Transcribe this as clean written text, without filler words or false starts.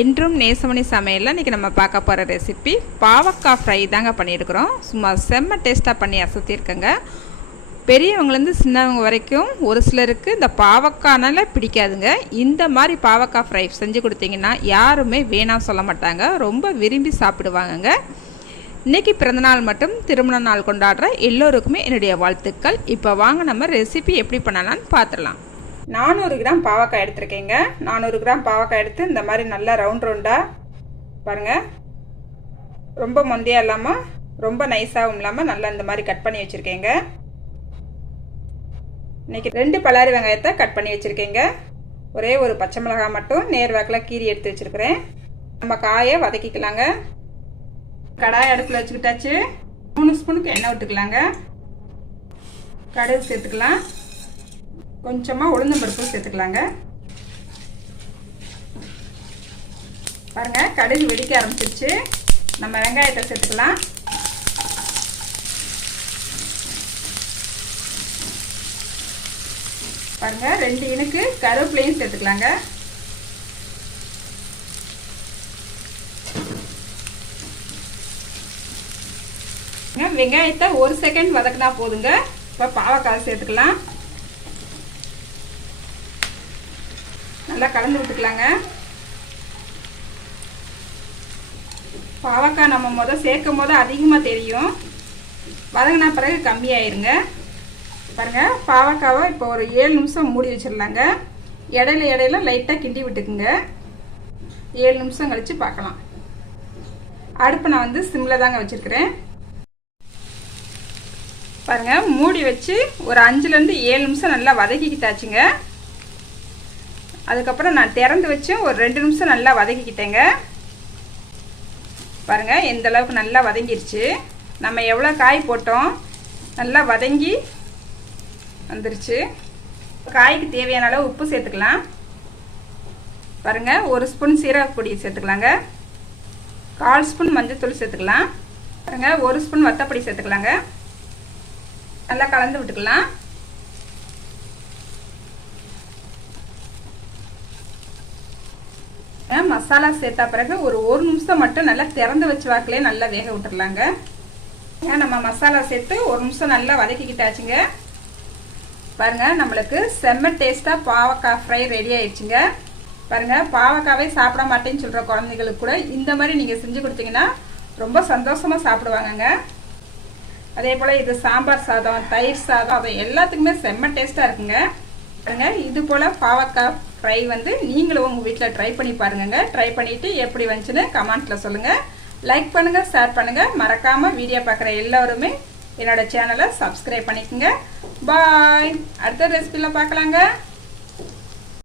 என்றும் நேசமணி சமையலில் இன்றைக்கி நம்ம பார்க்க போகிற ரெசிபி பாவக்காய் ஃப்ரை தாங்க பண்ணியிருக்கிறோம். சும்மா செம்ம டேஸ்ட்டாக பண்ணி அசத்தியிருக்கேங்க. பெரியவங்கலேருந்து சின்னவங்க வரைக்கும் ஒரு சிலருக்கு இந்த பாவக்காய்னால பிடிக்காதுங்க. இந்த மாதிரி பாவக்காய் ஃப்ரை செஞ்சு கொடுத்தீங்கன்னா யாருமே வேணாம் சொல்ல மாட்டாங்க, ரொம்ப விரும்பி சாப்பிடுவாங்கங்க. இன்றைக்கி பிறந்தநாள் மட்டும் திருமண நாள் கொண்டாடுற எல்லோருக்குமே என்னுடைய வாழ்த்துக்கள். இப்போ வாங்க நம்ம ரெசிபி எப்படி பண்ணலான்னு பார்த்துடலாம். 400 கிராம் பாவக்காய் எடுத்துருக்கேங்க. 400 கிராம் பாவக்காய் எடுத்து இந்த மாதிரி நல்லா ரவுண்டாக பாருங்கள், ரொம்ப மொந்தையாக இல்லாமல் ரொம்ப நைஸாகவும் இல்லாமல் நல்லா இந்த மாதிரி கட் பண்ணி வச்சுருக்கேங்க. இன்றைக்கி 2 பல்லாரி வெங்காயத்தை கட் பண்ணி வச்சுருக்கேங்க. ஒரே ஒரு பச்சை மிளகாய் மட்டும் நேர் வாக்கில் கீரி எடுத்து வச்சுருக்கிறேன். நம்ம காயை வதக்கிக்கலாங்க. கடாயை அடுப்பில் வச்சுக்கிட்டாச்சு. 3 ஸ்பூனுக்கு எண்ணெய் விட்டுக்கலாங்க. கடுகு சேர்த்துக்கலாம். கொஞ்சமாக உளுந்தம்பருப்பு சேர்த்துக்கலாங்க. பாருங்கள், கடுகு வெடிக்க ஆரம்பிச்சிருச்சு. நம்ம வெங்காயத்தை சேர்த்துக்கலாம். பாருங்கள், 2 இனுக்கு கருவேப்பிலையும் சேர்த்துக்கலாங்க. வெங்காயத்தை 1 செகண்ட் வதக்கினா போதுங்க. இப்போ பாவக்காய் சேர்த்துக்கலாம். நல்லா கலந்து விட்டுக்கலாங்க. பாவக்காய் நம்ம சேர்க்கும் போது அதிகமாக தெரியும், வதங்கினா பிறகு கம்மியாயிருங்க. பாருங்கள், பாவக்காவை இப்போ ஒரு 7 நிமிஷம் மூடி வச்சிடலாங்க. இடையில லைட்டாக கிண்டி விட்டுக்குங்க. 7 நிமிஷம் கழித்து பார்க்கலாம். அடுப்பு நான் சிம்மில் தாங்க வச்சுருக்கிறேன். பாருங்கள், மூடி வச்சு ஒரு 5லேருந்து 7 நிமிஷம் நல்லா வதக்கிக்கிட்டாச்சுங்க. அதுக்கப்புறம் நான் திறந்து வச்சு ஒரு 2 நிமிஷம் நல்லா வதக்கிக்கிட்டேங்க. பாருங்கள், எந்த அளவுக்கு நல்லா வதங்கிருச்சு. நம்ம எவ்வளோ காய் போட்டோம், நல்லா வதங்கி வந்துருச்சு. காய்க்கு தேவையான அளவு உப்பு சேர்த்துக்கலாம். பாருங்கள், 1 ஸ்பூன் சீரகப்பொடி சேர்த்துக்கலாங்க. 1/4 ஸ்பூன் மஞ்சள்தூள் சேர்த்துக்கலாம். பாருங்கள், 1 ஸ்பூன் வத்தப்பொடி சேர்த்துக்கலாங்க. நல்லா கலந்து விட்டுக்கலாம். மசாலா சேர்த்தா பிறகு ஒரு 1 நிமிஷம் மட்டும் நல்லா திறந்து வச்சு வாக்கிலே நல்லா வேக விட்டுறலாங்க. நம்ம மசாலா சேர்த்து 1 நிமிஷம் நல்லா வதக்கிக்கிட்டாச்சுங்க. பாருங்க, நம்மளுக்கு செம்ம டேஸ்ட்டாக பாவக்காய் ஃப்ரை ரெடி ஆயிடுச்சுங்க. பாருங்க, பாவக்காவே சாப்பிட மாட்டேன்னு சொல்கிற குழந்தைங்களுக்கு கூட இந்த மாதிரி நீங்கள் செஞ்சு கொடுத்தீங்கன்னா ரொம்ப சந்தோஷமாக சாப்பிடுவாங்கங்க. அதே போல் இது சாம்பார் சாதம், தயிர் சாதம், அது எல்லாத்துக்குமே செம்ம டேஸ்ட்டாக இருக்குங்க. பாருங்க, இது போல் பாவக்காய் ஃப்ரை நீங்களும் உங்கள் வீட்டில் ட்ரை பண்ணி பாருங்க. ட்ரை பண்ணிவிட்டு எப்படி வந்துச்சுன்னு கமெண்ட்டில் சொல்லுங்கள். லைக் பண்ணுங்கள், ஷேர் பண்ணுங்கள். மறக்காமல் வீடியோ பார்க்குற எல்லோருமே என்னோட சேனலை சப்ஸ்கிரைப் பண்ணிக்கோங்க. பாய். அடுத்த ரெசிபியில் பார்க்கலாங்க.